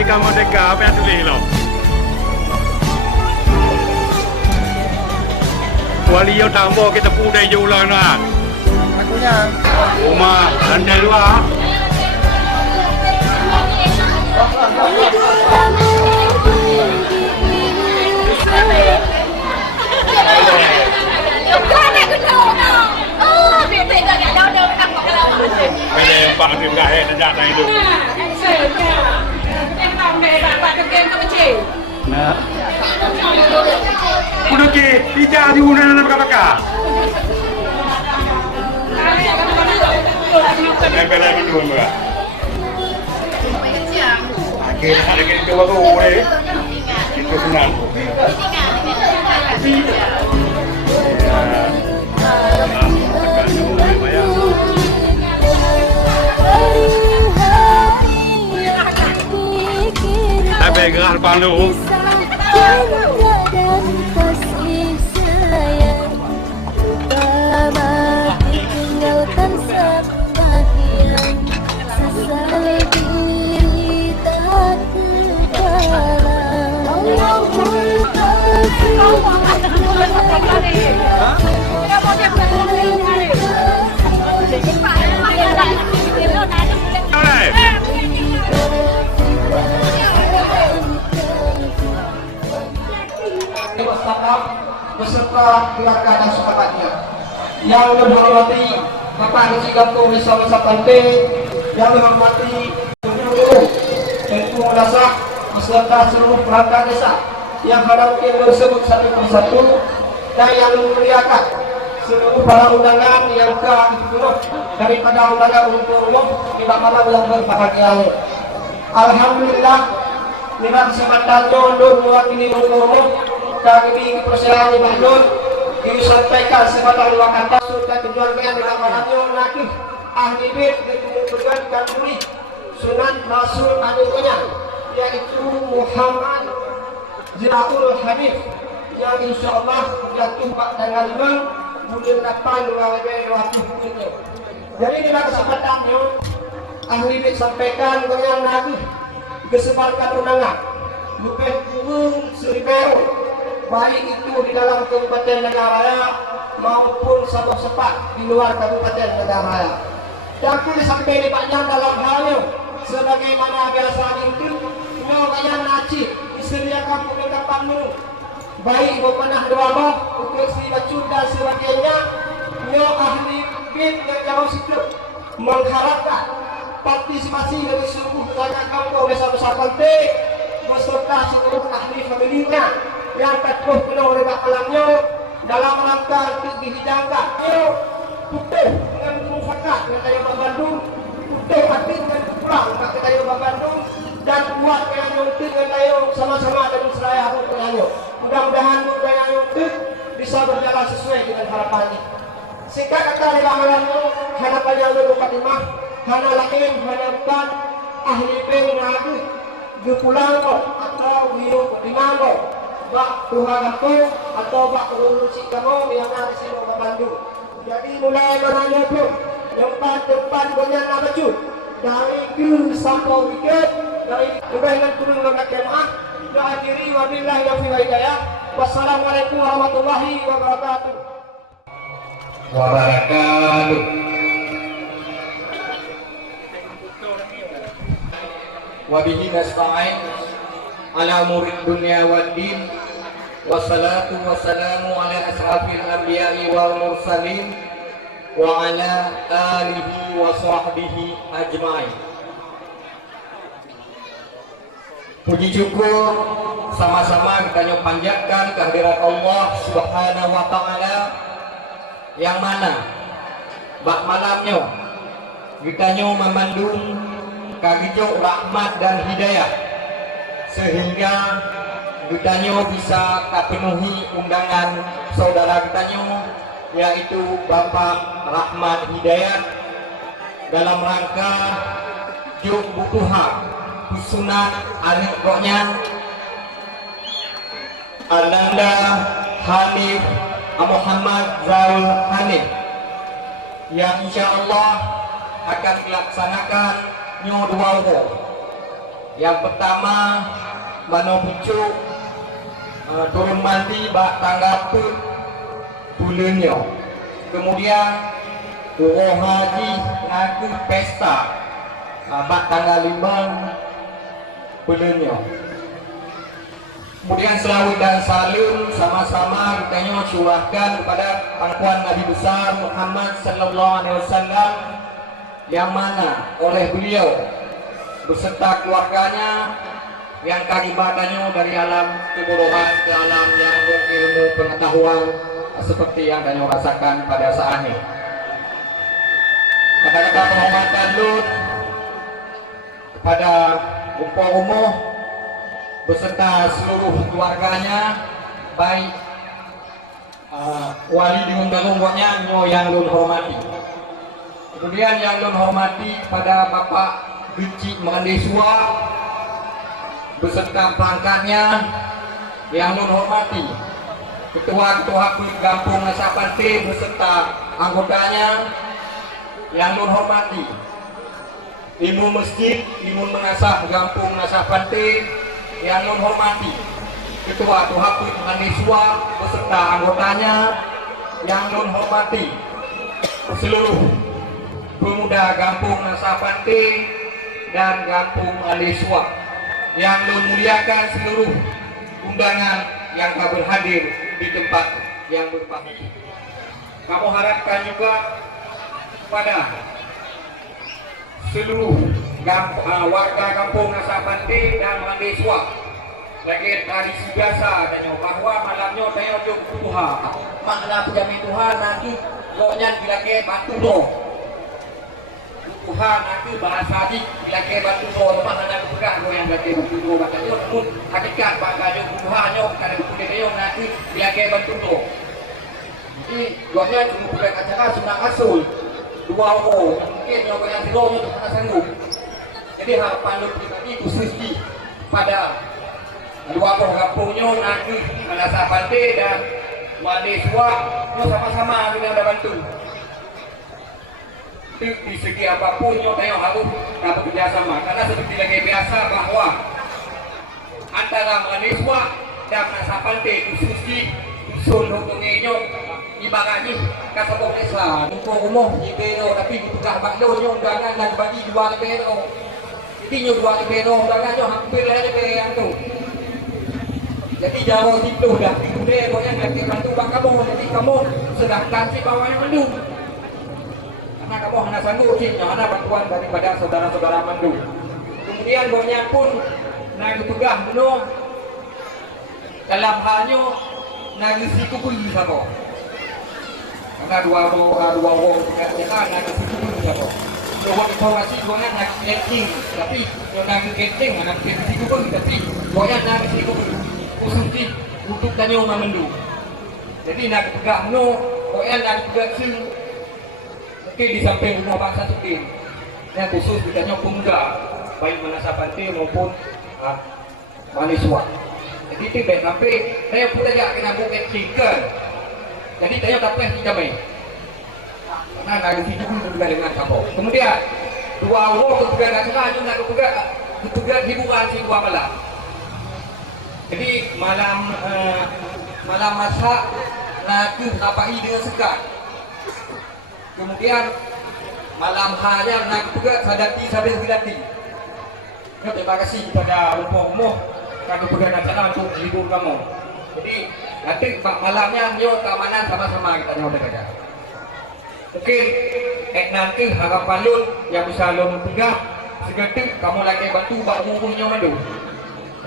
Kamu dekat apa yang tulis lo? Wali yo tambah kita pudai je ulang nak. Akunya. Rumah landai luar. Ada empat film gahir sejak tadi tu. Nah, udah ke tidak diundang dalam kakak. Nempel lagi dua enggak? Akhirnya ada yang coba tuh boleh. Itu senang. Tapi gerah pandu. Beserta keluarga dan sahabatnya yang menghormati Bapak Haji Kampung Desa Wisapante, yang menghormati seluruh Tentu Desa beserta seluruh perangkat desa yang hadir tersebut satu persatu, dan yang memuliakan seluruh para undangan yang keturut daripada undangan untuk umum di malam yang berbahagia. Alhamdulillah, dengan kesempatan untuk mewakili untuk umum dan ini persiapan Mahdud disampaikan sebagai dua kata sudah tujuannya dengan malamnya nakif ahli bait dengan kanduri Sunan Rasul adanya yaitu Muhammad Jiraul Hadif yang insyaallah jatuh tanggal 5 bulan 8 2020. Jadi dengan kesempatannya ahli bait sampaikan dengan nakif kesempatan undangan bukan turun Seribero, baik itu di dalam Kabupaten Nagaraya maupun satu sepat di luar Kabupaten Nagaraya. Dan aku disampaikan banyak dalam halnya sebagaimana biasa itu nyo kaya nacip disediakan pengungkapanmu baik bepanah doa untuk si bacun dan sebagainya. Nyo ahli bin yang jauh situ mengharapkan partisipasi dari seluruh rakyat kampung Desa Wisapante beserta seluruh ahli familinya yang teguh penuh oleh alamnya dalam rangka untuk dihidangkan putih dengan mufakat dengan daya Bandung, putih hati dengan pulang ke daya Bandung, dan kuat dengan untuk dengan daya sama-sama dan seraya harus. Mudah-mudahan budaya itu bisa berjalan sesuai dengan harapannya. Singkat kata lima malamnya harapan yang berukadimah hana lain hana bukan ahli pengaku dipulang atau hidup di mana bak Tuhan aku atau bak urusi kamu yang ada di sini Bandung. Jadi mulai menanya tu tempat banyak nak baju dari ke sampai wicket dari dengan turun dengan jemaah dan akhiri wabillahi taufiq wal hidayah. Wassalamualaikum warahmatullahi wabarakatuh. wa bihi nasta'in ala murid dunya waddin. Wassalatu wassalamu ala asrafil anbiya'i wal mursalin wa ala alihi wa sahbihi ajma'in. Puji syukur sama-sama kita panjatkan kehadirat Allah Subhanahu wa taala yang mana bak malamnya kita memandung kagijo rahmat dan hidayah sehingga kita bisa terpenuhi undangan saudara kita yaitu Bapak Rahmat Hidayat dalam rangka juk butuhan sunat alim roknya Ananda Hanif Muhammad Zaul Hanif yang insya Allah akan dilaksanakan dua umur. Yang pertama Mano Pucuk turun mandi bak tanggal bulannya. Kemudian Uroh Haji ngaku pesta bak tanggal 5 bulannya. Kemudian selawat dan salim sama-sama kita curahkan kepada pangkuan Nabi besar Muhammad sallallahu alaihi wasallam yang mana oleh beliau beserta keluarganya yang kaibatannya dari alam kebodohan ke alam yang berilmu pengetahuan seperti yang kami rasakan pada saat ini. Kata-kata penghormatan Lut kepada Umpoh beserta seluruh keluarganya, baik wali diundang-undangnya yang Lun hormati. Kemudian yang Lun hormati pada Bapak Benci Mengandesua beserta perangkatnya yang Lun hormati. Ketua-ketua Kampung Nasapante beserta anggotanya yang Lun hormati. Imam Masjid, Imam Mengasah Kampung Nasapante yang Lun hormati. Ketua Tuhaku Mengandesua beserta anggotanya yang Lun hormati. Seluruh pemuda Kampung Nasapante dan Kampung Mengandesua yang Lun muliakan seluruh undangan yang kabur hadir di tempat yang berbahagia. Kamu harapkan juga pada seluruh warga Kampung Nasapante dan Mengandesua lagi tradisi biasa tanya bahwa malamnya tanya jom Tuhan makna pejami Tuhan nanti lonya dilake bantu do Tuhan nanti bahasa di dilake bantu do tempat ada bergerak lo yang dilake bantu do batanya namun hakikat bangkanya Tuhan karena budaya nanti dilake bantu do. Jadi lonya cuma bukan acara sunat asul dua orang mungkin yang tidurnya untuk mana sanggup. Jadi harapan lu pribadi khususnya pada dua orang kampungnya nanti Nasapante dan Mengandesua sama-sama kita ada bantu. Di segi apapun tengok harus dapat kerjasama karena seperti lagi biasa bahwa antara Mengandesua dan Nasapante khususnya dusun hubungannya ibaratnya kasabok desa untuk umum ibeno tapi bukan bakdonya undangan dan bagi dua ibeno jadi dua ibeno undangannya hampir ada yang tu jadi jauh itu dah kemudian pokoknya nanti bantu bak kamu jadi kamu sedangkan si bawahnya mandu karena kamu hanya sanggup sih hanya bantuan daripada saudara-saudara mandu. Kemudian pokoknya pun nak pegang penuh dalam halnya nagisi kubul sabo karena dua orang tidak nagisi kubul sabo dua informasi gonya nagisi kencing tapi yang nagisi kencing nagisi kubul tapi gonya nagisi kubul khususnya untuk tanya mendu jadi nagisi pegang no gonya nagisi pegang sing mungkin di samping rumah bangsa Tukin yang khusus ditanya pemuda baik Nasapante maupun Mengandesua. Jadi tidak sampai saya pun tidak kena bukan chicken. Jadi saya dapat tidak main. Karena ada situ pun juga dengan kamu. Kemudian dua orang juga nasional juga hiburan si dua malam. Jadi malam masak lagu napai dengan sekat. Kemudian malam hanya nak juga sadati. Terima kasih kepada umur-umur kami pegang acara untuk menghibur kamu. Jadi nanti malamnya yuk keamanan sama-sama kita jawab saja. Mungkin nanti harapan Lun yang bisa Lun pegang seketik kamu lagi bantu bukunya madu.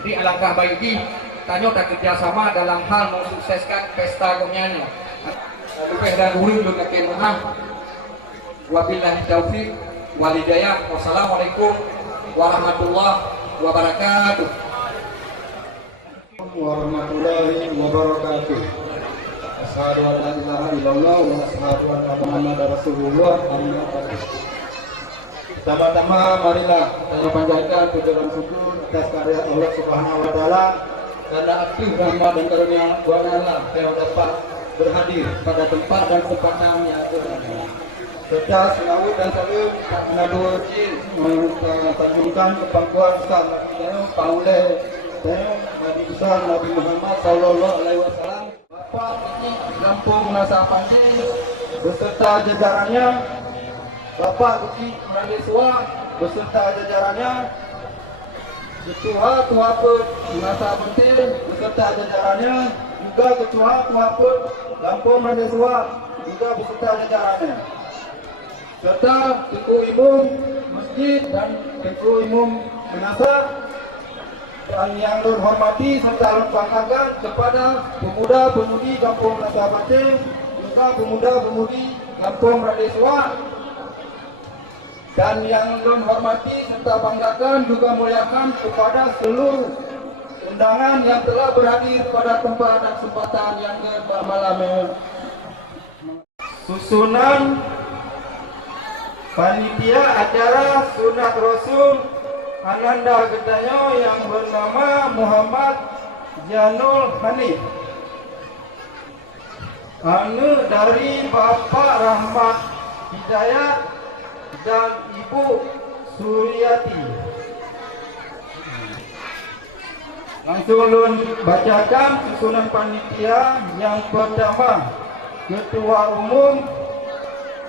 Jadi alangkah baiknya tanya dan kerjasama dalam hal mensukseskan pesta kumyanya. Lebih dan dulu Lun kakek mohon. Wabillahi taufiq wal hidayah. Wassalamualaikum warahmatullahi wabarakatuh. Warahmatullahi wabarakatuh. Asyhadu an la ilaha illallah wa asyhadu anna Muhammadar Rasulullah. Pertama-tama marilah kita panjatkan puja dan syukur atas karya Allah Subhanahu wa taala karena aktif rahmat dan karunia Tuhan Allah yang dapat berhadir pada tempat dan kesempatan yang berada. Serta selawat dan salam menadul menunjukkan kepangkuan besar Nabi Paulus dan Nabi besar Nabi Muhammad Sallallahu Alaihi Wasallam. Bapak Kecik Kampung Nasa Panji beserta jajarannya, Bapak Kecik Mandeswa beserta jajarannya, Ketua Tuaput Nasa Pentil beserta jajarannya, juga Ketua Tuaput Lampung Mandeswa juga beserta jajarannya, serta Tengku Imum Masjid dan Tengku Imum Menasa. Dan yang hormati serta banggakan kepada pemuda-pemudi Kampung Nasa Pantil, juga pemuda-pemudi Kampung Radeswa. Dan yang hormati serta banggakan juga muliakan kepada seluruh undangan yang telah berhadir pada tempat dan kesempatan yang bermalam. Susunan panitia acara sunat Rasul Ananda Gedanyo yang bernama Muhammad Janul Hanif, anu dari Bapak Rahmat Hidayat dan Ibu Suryati. Langsung Lun bacakan susunan panitia. Yang pertama, Ketua Umum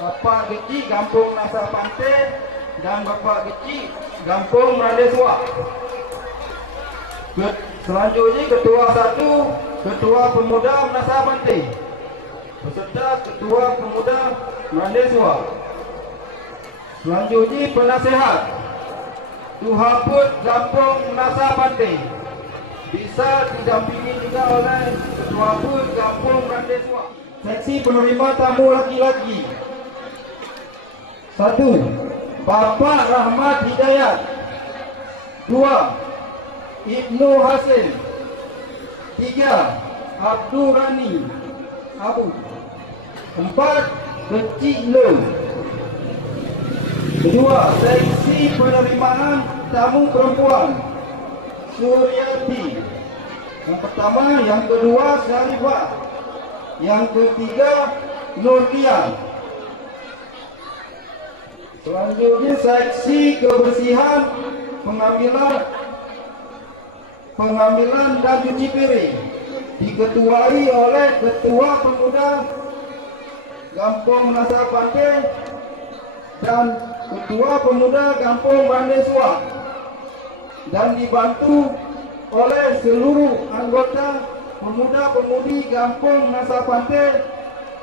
Bapak Geci Kampung Nasa Pantai dan Bapak Geci Kampung Radeswa. Selanjutnya Ketua 1, Ketua Pemuda Nasa Pantai beserta Ketua Pemuda Radeswa. Selanjutnya penasehat Tuhaput Kampung Nasa Pantai bisa didampingi juga oleh Ketua Put Kampung Radeswa. Seksi penerima tamu laki-laki 1. Bapak Rahmat Hidayat. 2. Ibnu Hasim. 3. Abdul Rani Abu. 4. Kecik Lo. Kedua, seksi penerimaan tamu perempuan Suryati. Yang pertama, yang kedua Syarifah, yang ketiga Nurlian. Selanjutnya seksi kebersihan, pengambilan dan cuci piring diketuai oleh Ketua Pemuda Kampung Nasa Pantai dan Ketua Pemuda Kampung Bandeswa, dan dibantu oleh seluruh anggota pemuda-pemudi Kampung Nasa Pantai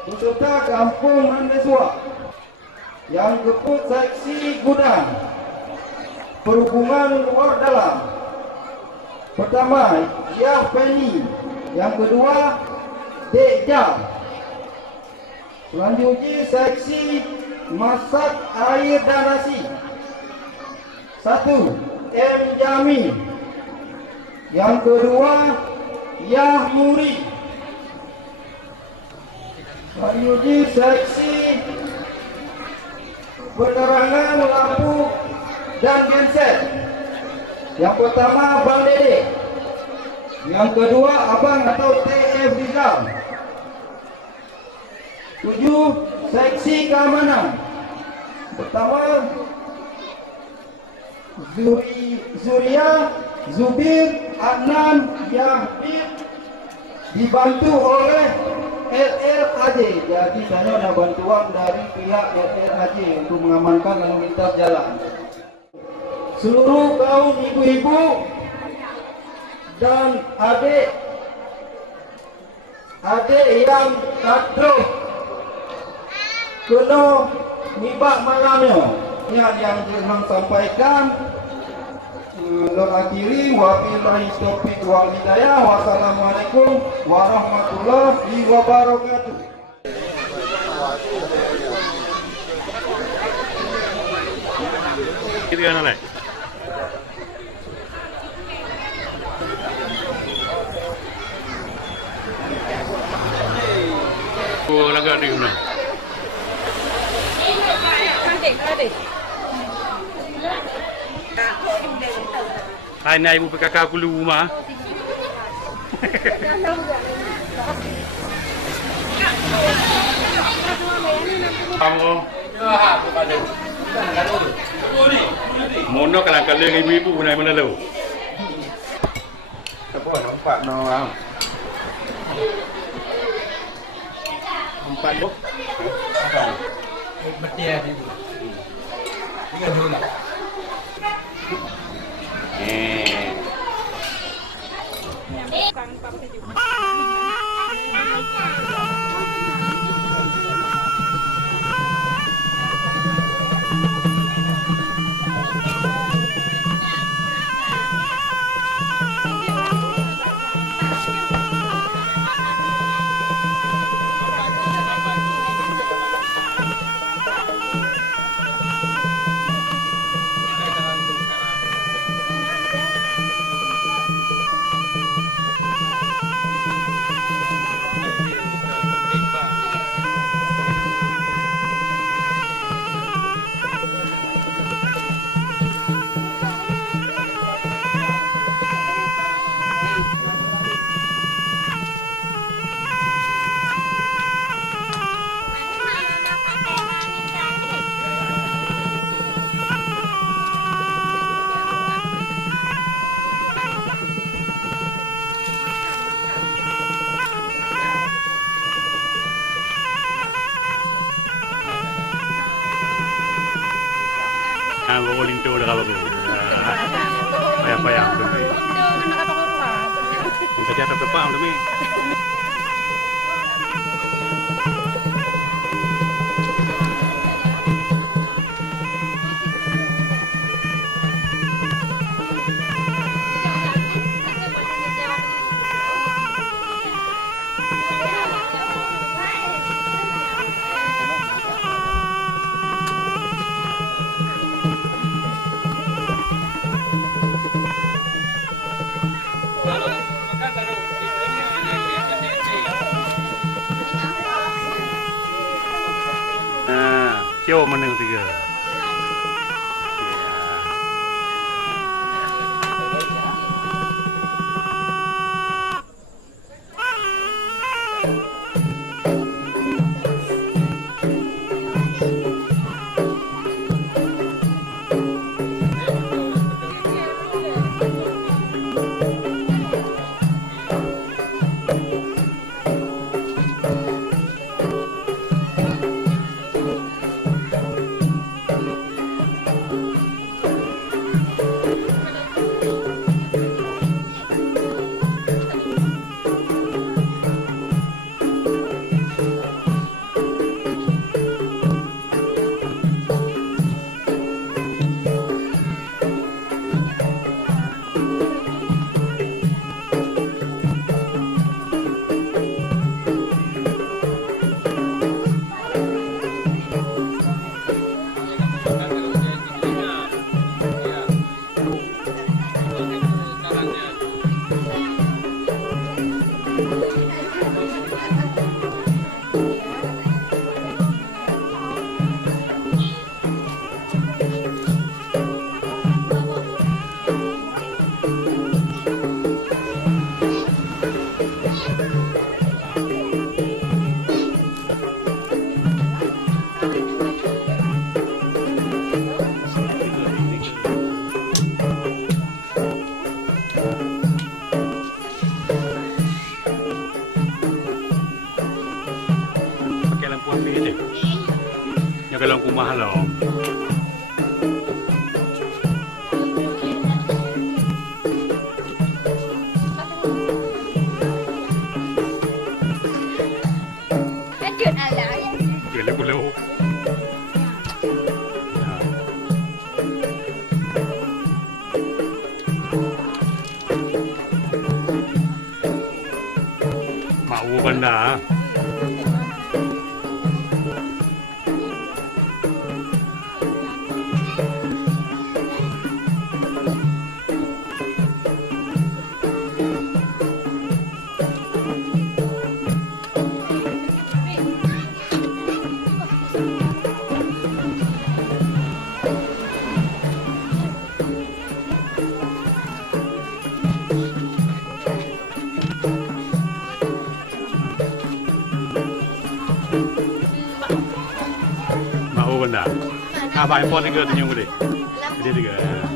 beserta Kampung Bandeswa. Yang keput seksi gudang perhubungan luar dalam. Pertama, Yah Penny. Yang kedua, Dekjam. Selanjutnya seksi masak air dan nasi 1. M. Jami. Yang kedua, Yah Muri. Selanjutnya seksi penerangan lampu dan genset. Yang pertama Bang Dede. Yang kedua Abang atau TF Rizal. 7. Seksi keamanan. Pertama Zuria, Zubir, Adnan, Yahbib, dibantu oleh LLAJ. Jadi saya ada bantuan dari pihak LLAJ untuk mengamankan lalu lintas jalan. seluruh kaum ibu-ibu dan adik yang kadro kena nibak malamnya yang Firman sampaikan. Lalu akhiri wabillahi taufiq wal hidayah. Wassalamualaikum warahmatullahi wabarakatuh. Kita kan naik. Oh, lagak di mana? Hai naik ibu kakak aku rumah. Kamu? Mono kalau kalian ibu-ibu naik mana lu? Apa nampak no? Empat bu? Betul ya ibu. Tiga dulu. Bawa lintu dah kau tu. Payah-payah tu. Kita jatuh tepat tu mi. Kyo menang tiga. Yang kalau aku mahal loh. Good ala. เกิดแล้วกูเร็วมาอูกันนะ Mau benda. Apa yang paling gede yang gede? Gede juga.